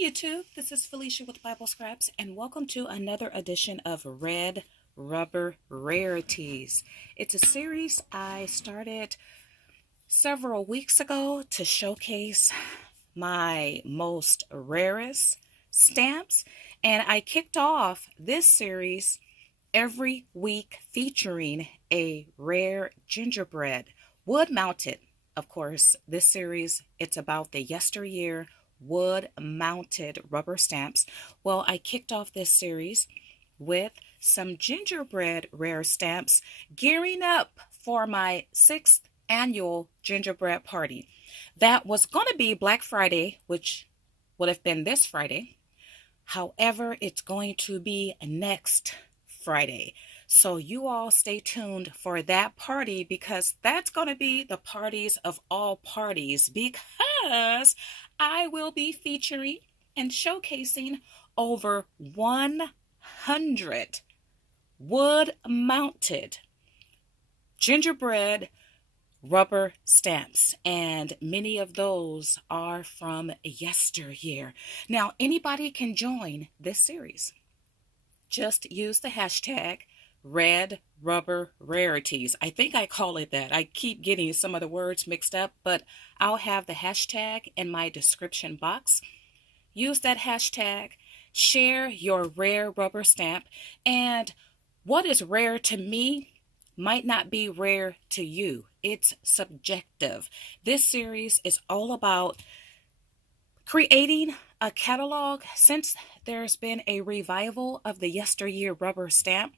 YouTube, this is Felicia with Bible Scraps, and welcome to another edition of Red Rubber Rarities. It's a series I started several weeks ago to showcase my most rarest stamps, and I kicked off this series every week featuring a rare gingerbread, wood-mounted. Of course, this series, it's about the yesteryear wood-mounted rubber stamps. Well, I kicked off this series with some gingerbread rare stamps, gearing up for my 6th annual gingerbread party. That was going to be Black Friday, which would have been this Friday. However, it's going to be next Friday. So you all stay tuned for that party, because that's going to be the parties of all parties, because I will be featuring and showcasing over 100 wood-mounted gingerbread rubber stamps, and many of those are from yesteryear. Now, anybody can join this series. Just use the hashtag Red Rubber Rarities. I think I call it that. I keep getting some of the words mixed up, but I'll have the hashtag in my description box. Use that hashtag, share your rare rubber stamp, and what is rare to me might not be rare to you. It's subjective. This series is all about creating a catalog. Since there's been a revival of the yesteryear rubber stamp,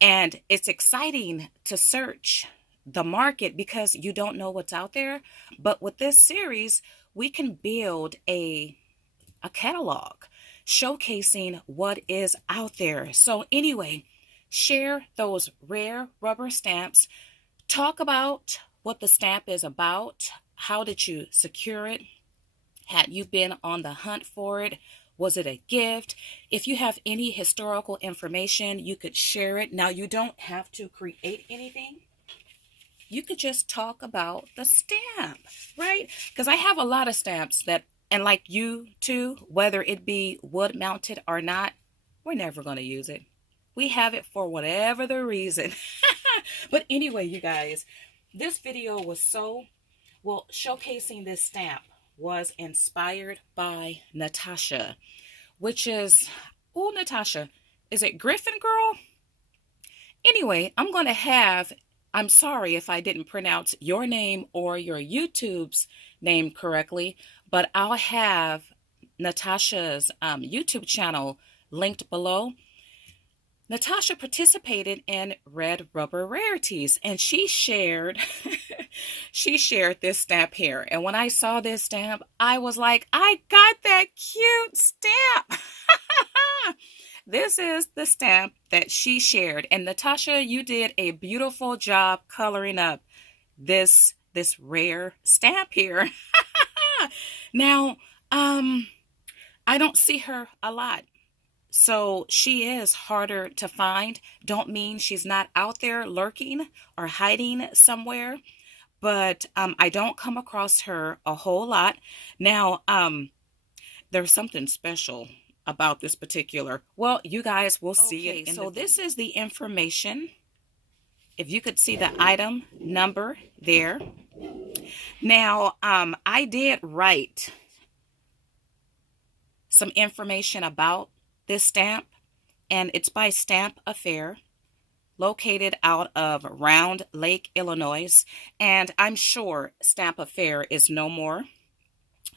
and it's exciting to search the market because you don't know what's out there. But with this series, we can build a catalog showcasing what is out there. So anyway, share those rare rubber stamps. Talk about what the stamp is about. How did you secure it? Had you been on the hunt for it? Was it a gift? If you have any historical information, you could share it. Now, you don't have to create anything. You could just talk about the stamp, right? Because I have a lot of stamps that, and like you too, whether it be wood mounted or not, we're never going to use it. We have it for whatever the reason. But anyway, you guys, this video was showcasing this stamp was inspired by Natausha, which is, oh, Natausha, is it Griffin girl? Anyway, I'm sorry if I didn't pronounce your name or your YouTube's name correctly, but I'll have Natausha's YouTube channel linked below. Natausha participated in Red Rubber Rarities, and she shared this stamp here. And when I saw this stamp, I was like, I got that cute stamp. This is the stamp that she shared. And Natausha, you did a beautiful job coloring up this rare stamp here. Now, I don't see her a lot. So she is harder to find. Don't mean she's not out there lurking or hiding somewhere, but I don't come across her a whole lot. Now, there's something special about this particular, well, you guys will see it. So this is the information. If you could see the item number there. Now, I did write some information about this stamp, and it's by Stamp Affair, located out of Round Lake, Illinois, and I'm sure Stamp Affair is no more.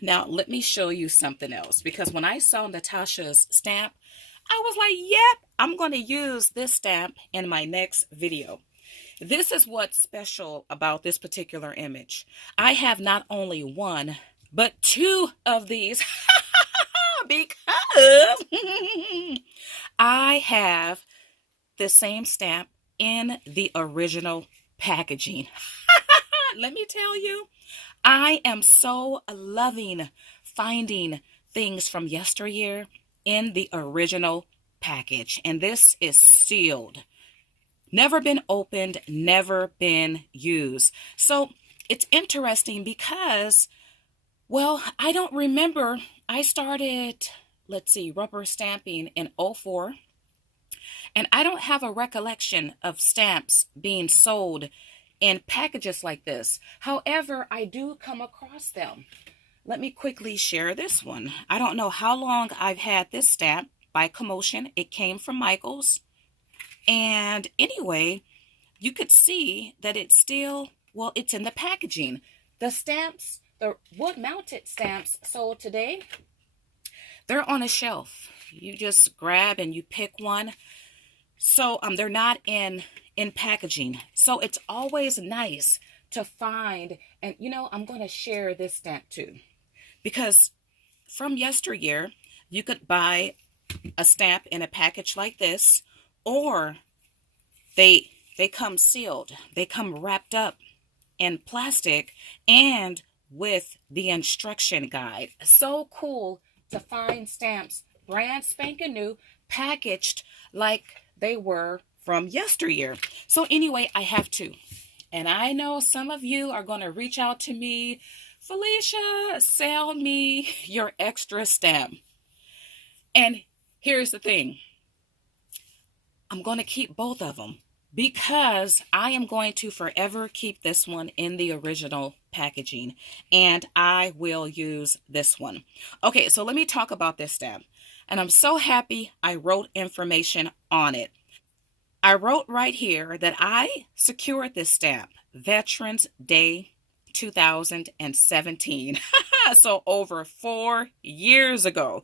Now, let me show you something else, because when I saw Natausha's stamp, I was like, yep, I'm going to use this stamp in my next video. This is what's special about this particular image. I have not only one, but two of these. Because I have the same stamp in the original packaging. Let me tell you, I am so loving finding things from yesteryear in the original package. And this is sealed. Never been opened, never been used. So it's interesting because Well, I don't remember. I started, let's see, rubber stamping in '04, and I don't have a recollection of stamps being sold in packages like this. However, I do come across them. Let me quickly share this one. I don't know how long I've had this stamp by Commotion. It came from Michael's. And anyway, you could see that it's still, well, it's in the packaging. The stamps, the wood mounted stamps sold today, they're on a shelf. You just grab and you pick one. So they're not in packaging. So it's always nice to find, and I'm going to share this stamp too, because from yesteryear you could buy a stamp in a package like this, or they come sealed. They come wrapped up in plastic and with the instruction guide. So cool to find stamps brand spanking new, packaged like they were from yesteryear. So anyway, I have two. And I know some of you are going to reach out to me, Felicia, sell me your extra stamp. And here's the thing. I'm going to keep both of them because I am going to forever keep this one in the original packaging, and I will use this one. Okay, so let me talk about this stamp. And I'm so happy I wrote information on it. I wrote right here that I secured this stamp Veterans Day 2017. So over 4 years ago.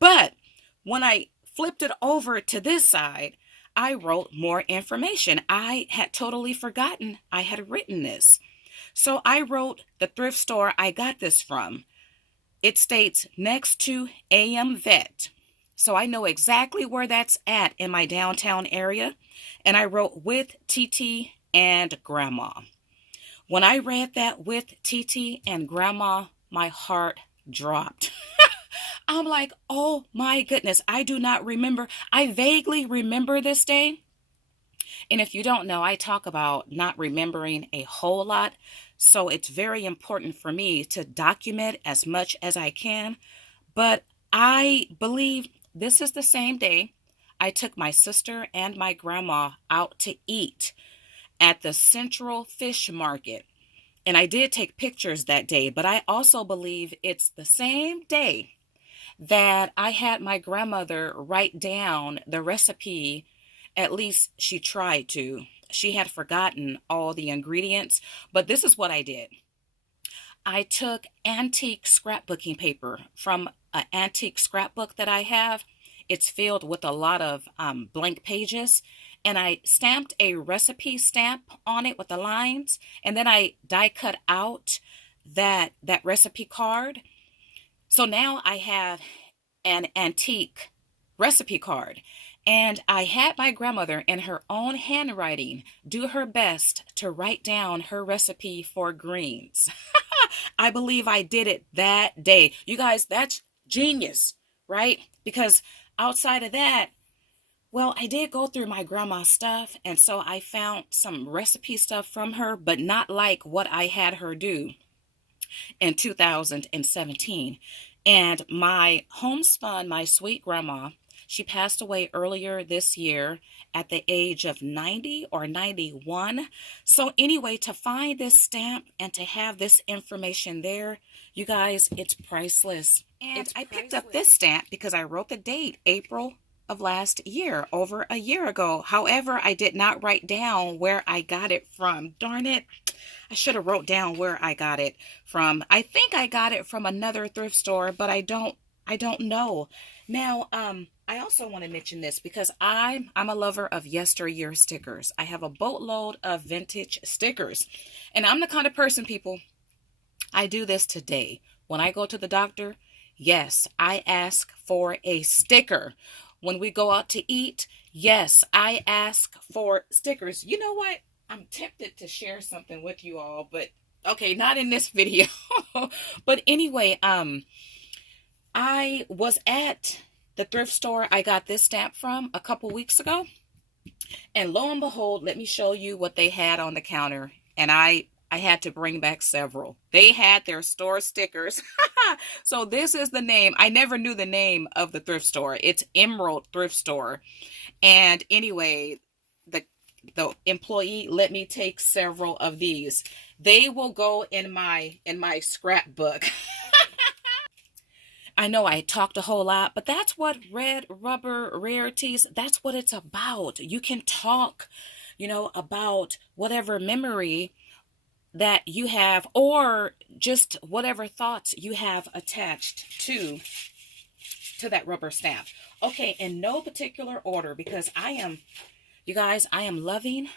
But when I flipped it over to this side, I wrote more information. I had totally forgotten I had written this. So I wrote the thrift store I got this from. It states next to AM Vet. So I know exactly where that's at in my downtown area. And I wrote with TT and Grandma. When I read that with TT and Grandma, my heart dropped. I'm like, oh my goodness, I do not remember. I vaguely remember this day. And if you don't know, I talk about not remembering a whole lot. So it's very important for me to document as much as I can. But I believe this is the same day I took my sister and my grandma out to eat at the Central Fish Market. And I did take pictures that day, but I also believe it's the same day that I had my grandmother write down the recipe. At least she tried to. She had forgotten all the ingredients, but this is what I did. I took antique scrapbooking paper from an antique scrapbook that I have. It's filled with a lot of blank pages, and I stamped a recipe stamp on it with the lines, and then I die cut out that recipe card. So now I have an antique recipe card. And I had my grandmother in her own handwriting do her best to write down her recipe for greens. I believe I did it that day. You guys, that's genius, right? Because outside of that, well, I did go through my grandma's stuff, and so I found some recipe stuff from her, but not like what I had her do in 2017. And my homespun, my sweet grandma, she passed away earlier this year at the age of 90 or 91. So anyway, to find this stamp and to have this information there, you guys, it's priceless. And I picked up this stamp because I wrote the date, April of last year, over a year ago. However, I did not write down where I got it from. Darn it. I should have wrote down where I got it from. I think I got it from another thrift store, but I don't know. Now, I also want to mention this because I'm a lover of yesteryear stickers. I have a boatload of vintage stickers. And I'm the kind of person, people, I do this today. When I go to the doctor, yes, I ask for a sticker. When we go out to eat, yes, I ask for stickers. You know what? I'm tempted to share something with you all, but okay, not in this video. But anyway, I was at the thrift store I got this stamp from a couple weeks ago. And lo and behold, let me show you what they had on the counter. And I I had to bring back several. They had their store stickers. So this is the name. I never knew the name of the thrift store. It's Emerald Thrift Store. And anyway, the the employee let me take several of these. They will go in my scrapbook. I know I talked a whole lot, but that's what Red Rubber Rarities, that's what it's about. You can talk, about whatever memory that you have or just whatever thoughts you have attached to that rubber stamp. Okay, in no particular order because you guys, I am loving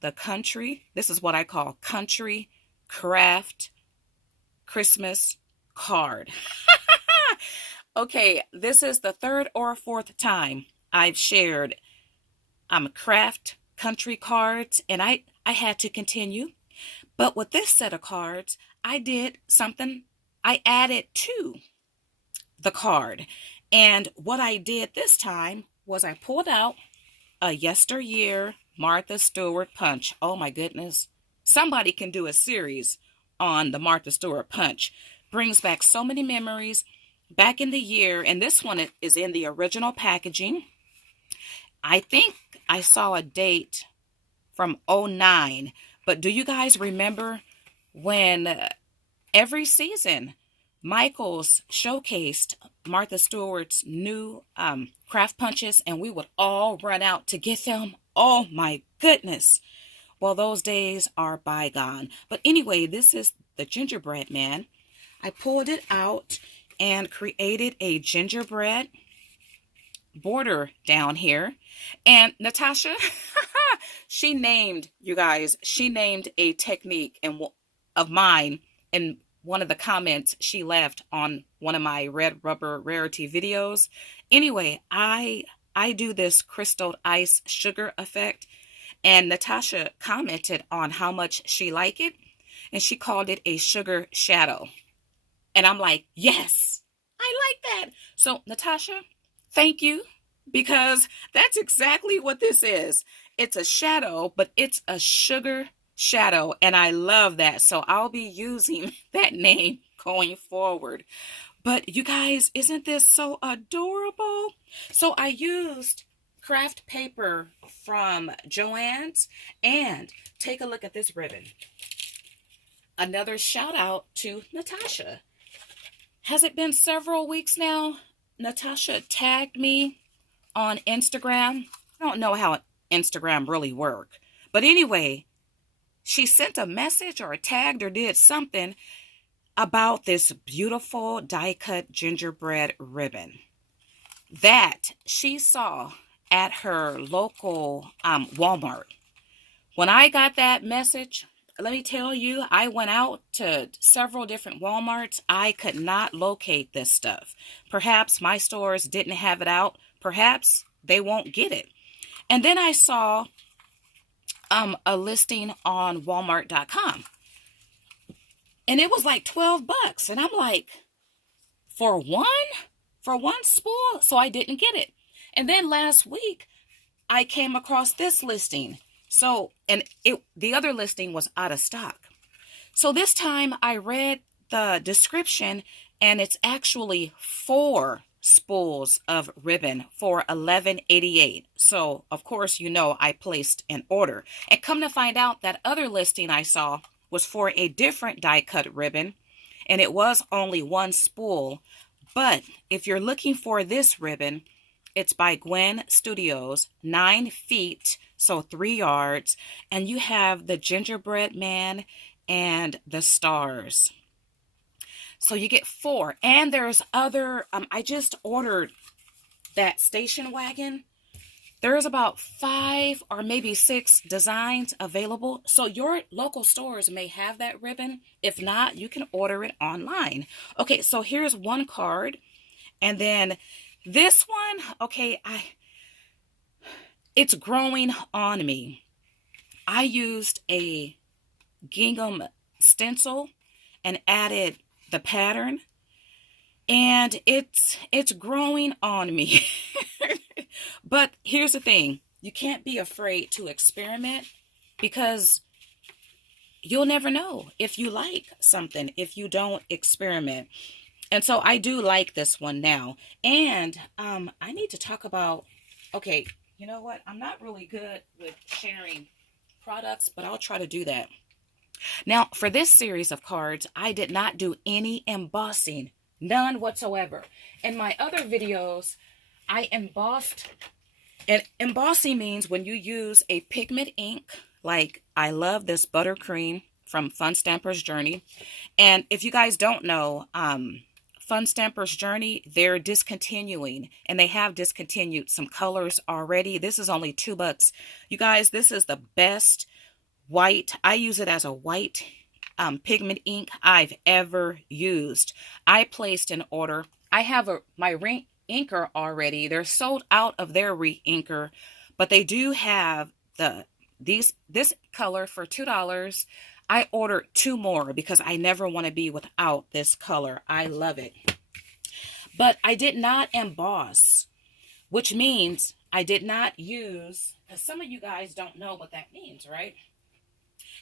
the country. This is what I call country Kraft Christmas card. Okay, this is the third or fourth time I've shared Kraft country cards, and I had to continue. But with this set of cards, I did something. I added to the card. And what I did this time was I pulled out a yesteryear Martha Stewart punch. Oh my goodness. Somebody can do a series on the Martha Stewart punch. Brings back so many memories back in the year. And this one is in the original packaging. I think I saw a date from '09. But do you guys remember when every season Michaels showcased Martha Stewart's new Kraft punches and we would all run out to get them? Oh my goodness. Well, those days are bygone. But anyway, this is the gingerbread man. I pulled it out and created a gingerbread border down here. And Natausha, she named a technique of mine in one of the comments she left on one of my Red Rubber Rarity videos. Anyway, I do this crystal ice sugar effect, and Natausha commented on how much she liked it, and she called it a sugar shadow. And I'm like, yes, I like that. So Natausha, thank you, because that's exactly what this is. It's a shadow, but it's a sugar shadow, and I love that. So I'll be using that name going forward. But you guys, isn't this so adorable? So I used craft paper from Joann's, and take a look at this ribbon. Another shout out to Natausha. Has it been several weeks now? Natausha tagged me on Instagram. I don't know how Instagram really works. But anyway, she sent a message or tagged or did something about this beautiful die-cut gingerbread ribbon that she saw at her local Walmart. When I got that message, let me tell you, I went out to several different Walmarts. I could not locate this stuff. Perhaps my stores didn't have it out. Perhaps they won't get it. And then I saw a listing on Walmart.com. And it was like $12. And I'm like, for one spool? So I didn't get it. And then last week, I came across this listing. So, the other listing was out of stock. So this time I read the description, and it's actually 4 spools of ribbon for $11.88. So, of course, I placed an order. And come to find out, that other listing I saw was for a different die-cut ribbon, and it was only 1 spool. But if you're looking for this ribbon, it's by Gwen Studios, 9 feet, so 3 yards, and you have the gingerbread man and the stars. So you get 4, and there's other, I just ordered that station wagon. There's about 5 or maybe 6 designs available. So your local stores may have that ribbon. If not, you can order it online. Okay, so here's one card. And then this one, okay, it's growing on me. I used a gingham stencil and added the pattern, and it's growing on me. But here's the thing, you can't be afraid to experiment, because you'll never know if you like something if you don't experiment. And so I do like this one now. And I need to talk about, okay, you know what? I'm not really good with sharing products, but I'll try to do that. Now, for this series of cards, I did not do any embossing, none whatsoever. In my other videos, I embossed, and embossing means when you use a pigment ink, like I love this buttercream from Fun Stamper's Journey. And if you guys don't know, Fun Stamper's Journey, they're discontinuing, and they have discontinued some colors already. This is only $2. You guys, this is the best white. I use it as a white pigment ink I've ever used. I placed an order. I have my inker already. They're sold out of their re-inker, but they do have this color for $2. I ordered 2 more because I never want to be without this color. I love it. But I did not emboss, which means I did not use, because some of you guys don't know what that means, right?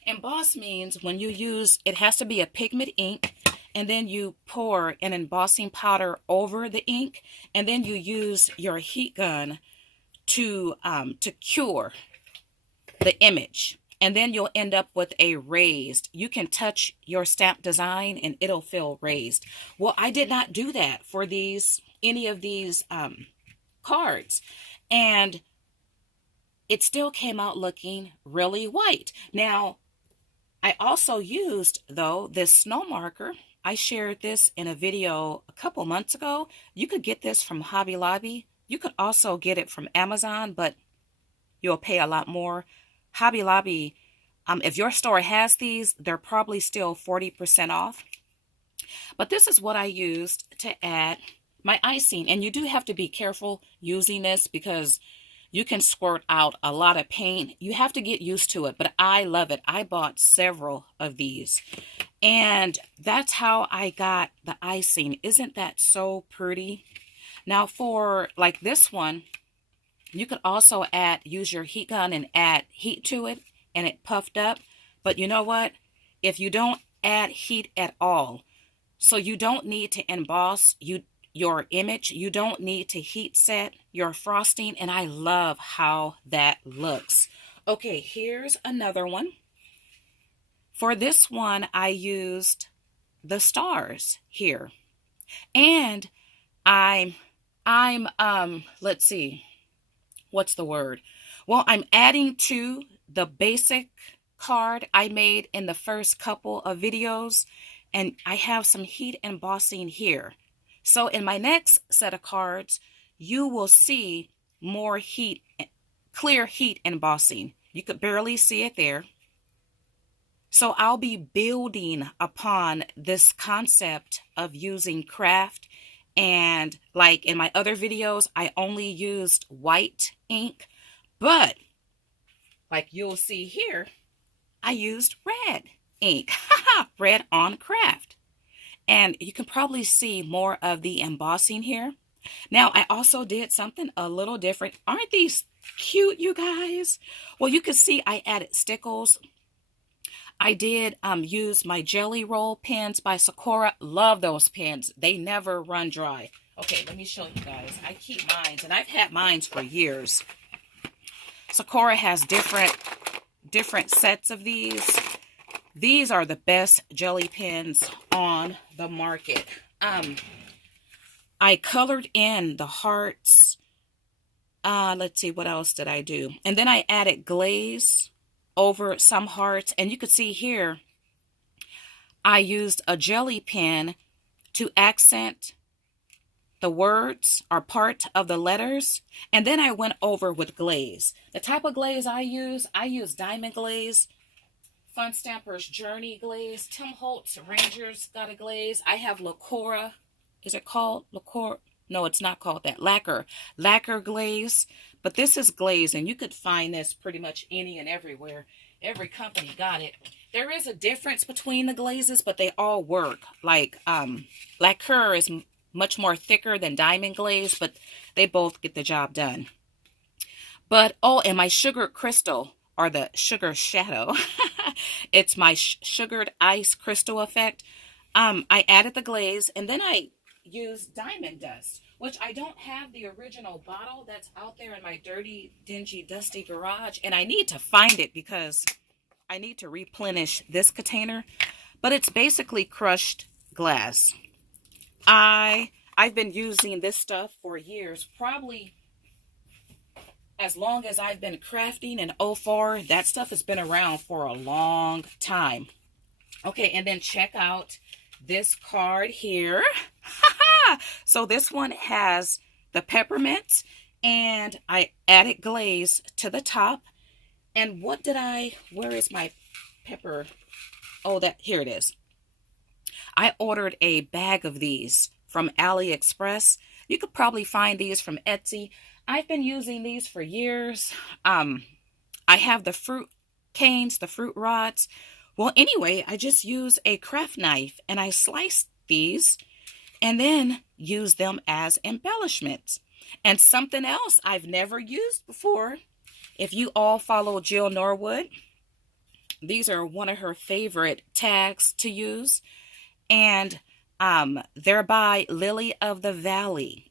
Emboss means when you use, it has to be a pigment ink, and then you pour an embossing powder over the ink, and then you use your heat gun to cure the image. And then you'll end up with a raised. You can touch your stamp design and it'll feel raised. Well, I did not do that for any of these cards. And it still came out looking really white. Now, I also used, though, this snow marker. I shared this in a video a couple months ago. You could get this from Hobby Lobby. You could also get it from Amazon, but you'll pay a lot more. Hobby Lobby, if your store has these, they're probably still 40% off. But this is what I used to add my icing. And you do have to be careful using this because you can squirt out a lot of paint. You have to get used to it, but I love it. I bought several of these, and that's how I got the icing. Isn't that so pretty? Now for like this one, you could also use your heat gun and add heat to it, and it puffed up. But you know what? If you don't add heat at all, so you don't need to emboss your image, you don't need to heat set your frosting, and I love how that looks. Okay, here's another one. For this one, I used the stars here, and let's see, what's the word? Well, I'm adding to the basic card I made in the first couple of videos, and I have some heat embossing here. So in my next set of cards, you will see more heat, clear heat embossing. You could barely see it there. So I'll be building upon this concept of using Kraft. And like in my other videos, I only used white ink. But like you'll see here, I used red ink. Red on Kraft. And you can probably see more of the embossing here. Now, I also did something a little different. Aren't these cute, you guys? Well, you can see I added stickles. I did use my Jelly Roll pens by Sakura. Love those pens. They never run dry. Okay, let me show you guys. I keep mine, and I've had mine for years. Sakura has different sets of these. These are the best jelly pens on the market. I colored in the hearts. Let's see, what else did I do? And then I added glaze over some hearts. And you could see here, I used a jelly pen to accent the words or part of the letters. And then I went over with glaze. The type of glaze I use diamond glaze. Fun Stamper's Journey glaze. Tim Holtz Rangers got a glaze. I have Lacora. Is it called Lacora? No, it's not called that. Lacquer glaze. But this is glaze, and you could find this pretty much any and everywhere. Every company got it. There is a difference between the glazes, but they all work. Like lacquer is much more thicker than diamond glaze, but they both get the job done. But, oh, and my sugar crystal, or the sugar shadow. It's my sugared ice crystal effect. I added the glaze, and then I used diamond dust, which I don't have the original bottle that's out there in my dirty, dingy, dusty garage, and I need to find it because I need to replenish this container. But it's basically crushed glass. I've been using this stuff for years, probably as long as I've been crafting in '04. That stuff has been around for a long time. Okay, and then check out this card here. So this one has the peppermint, and I added glaze to the top. And what did where is my pepper? Oh, here it is. I ordered a bag of these from AliExpress. You could probably find these from Etsy. I've been using these for years. I have the fruit canes, the fruit rods. Well, anyway, I just use a craft knife and I slice these and then use them as embellishments. And something else I've never used before, if you all follow Jill Norwood, these are one of her favorite tags to use. And they're by Lily of the Valley.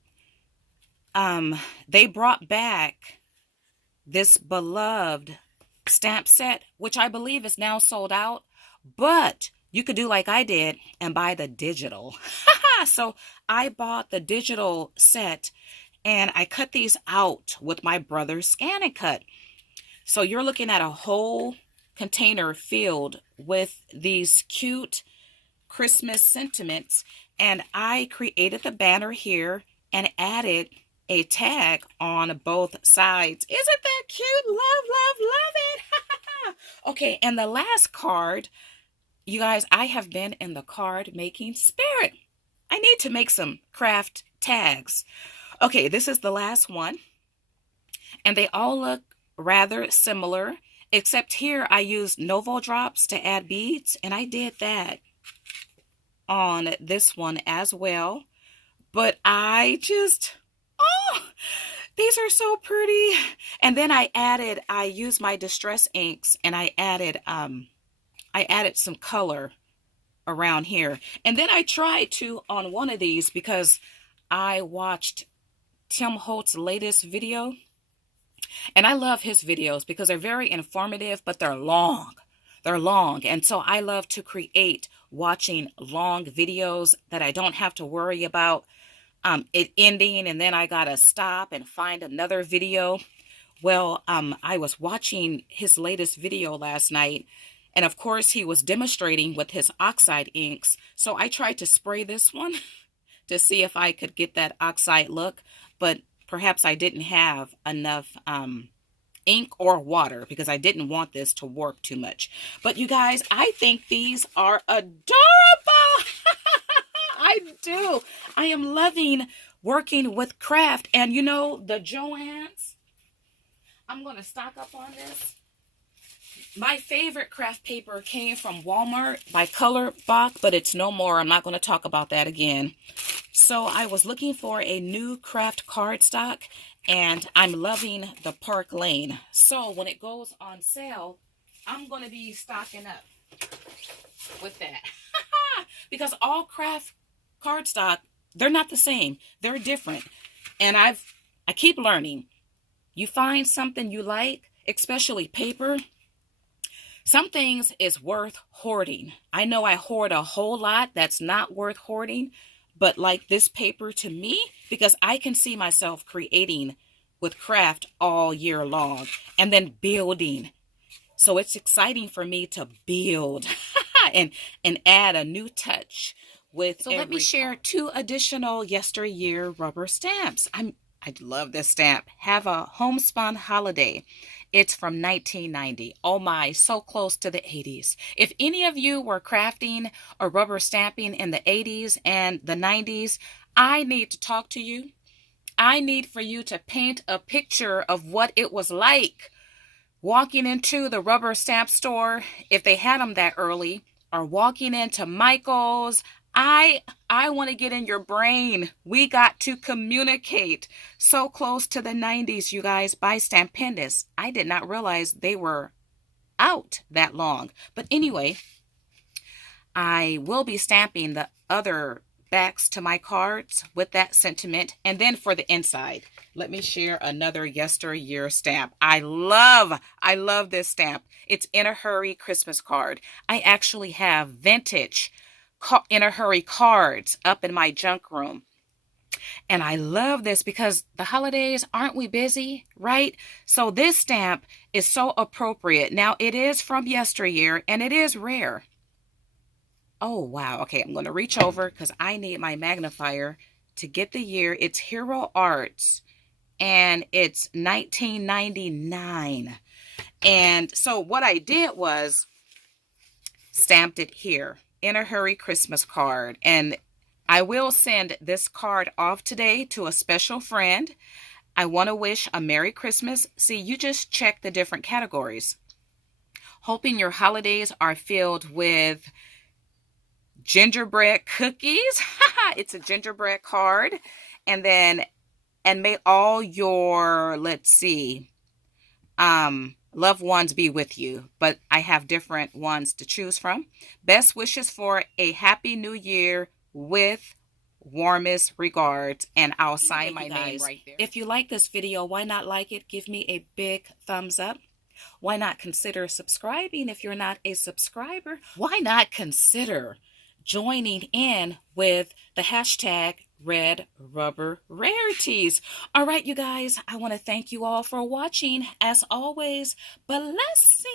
They brought back this beloved stamp set, which I believe is now sold out, but you could do like I did and buy the digital. So I bought the digital set and I cut these out with my brother's Scan and Cut. So you're looking at a whole container filled with these cute Christmas sentiments, and I created the banner here and added a tag on both sides. Isn't that cute? Love it. Okay, and the last card, you guys, I have been in the card making spirit. I need to make some craft tags. Okay, this is the last one, and they all look rather similar, except here I used Novo drops to add beads, and I did that on this one as well. But I just, oh, these are so pretty. And then I used my distress inks and I added some color around here. And then I tried to on one of these because I watched Tim Holtz's latest video. And I love his videos because they're very informative, but they're long. They're long. And so I love to create watching long videos that I don't have to worry about it ending and then I gotta stop and find another video. Well, I was watching his latest video last night, and of course he was demonstrating with his oxide inks. So I tried to spray this one to see if I could get that oxide look, but perhaps I didn't have enough ink or water because I didn't want this to warp too much. But you guys, I think these are adorable. I do. I am loving working with craft. And you know, the Joann's, I'm going to stock up on this. My favorite craft paper came from Walmart by Colorbach, but it's no more. I'm not going to talk about that again. So I was looking for a new craft cardstock, and I'm loving the Park Lane. So when it goes on sale, I'm going to be stocking up with that. Because all craft cardstock, they're not the same. They're different. And I keep learning. You find something you like, especially paper. Some things is worth hoarding. I know I hoard a whole lot that's not worth hoarding, but like this paper to me, because I can see myself creating with craft all year long and then building. So it's exciting for me to build and add a new touch with. So let me share 2 additional yesteryear rubber stamps. I love this stamp. Have a homespun holiday. It's from 1990. Oh my, so close to the 80s. If any of you were crafting or rubber stamping in the 80s and the 90s, I need to talk to you. I need for you to paint a picture of what it was like walking into the rubber stamp store, if they had them that early, or walking into Michael's. I want to get in your brain. We got to communicate. So close to the 90s, you guys, by Stampendos. I did not realize they were out that long. But anyway, I will be stamping the other backs to my cards with that sentiment. And then for the inside, let me share another yesteryear stamp. I love this stamp. It's In a Hurry Christmas card. I actually have vintage In a Hurry cards up in my junk room. And I love this because the holidays, aren't we busy, right? So this stamp is so appropriate. Now, it is from yesteryear and it is rare. Oh, wow. Okay, I'm going to reach over because I need my magnifier to get the year. It's Hero Arts and it's 1999. And so what I did was stamped it here, In a Hurry Christmas card. And I will send this card off today to a special friend. I want to wish a Merry Christmas. See, you just check the different categories. Hoping your holidays are filled with gingerbread cookies. It's a gingerbread card. And may all your, let's see, loved ones be with you. But I have different ones to choose from. Best wishes for a happy new year with warmest regards. And I'll sign my name right there. If you like this video, why not like it? Give me a big thumbs up. Why not consider subscribing if you're not a subscriber? Why not consider joining in with the hashtag redrubberrarities. All right, you guys, I want to thank you all for watching. As always, blessings.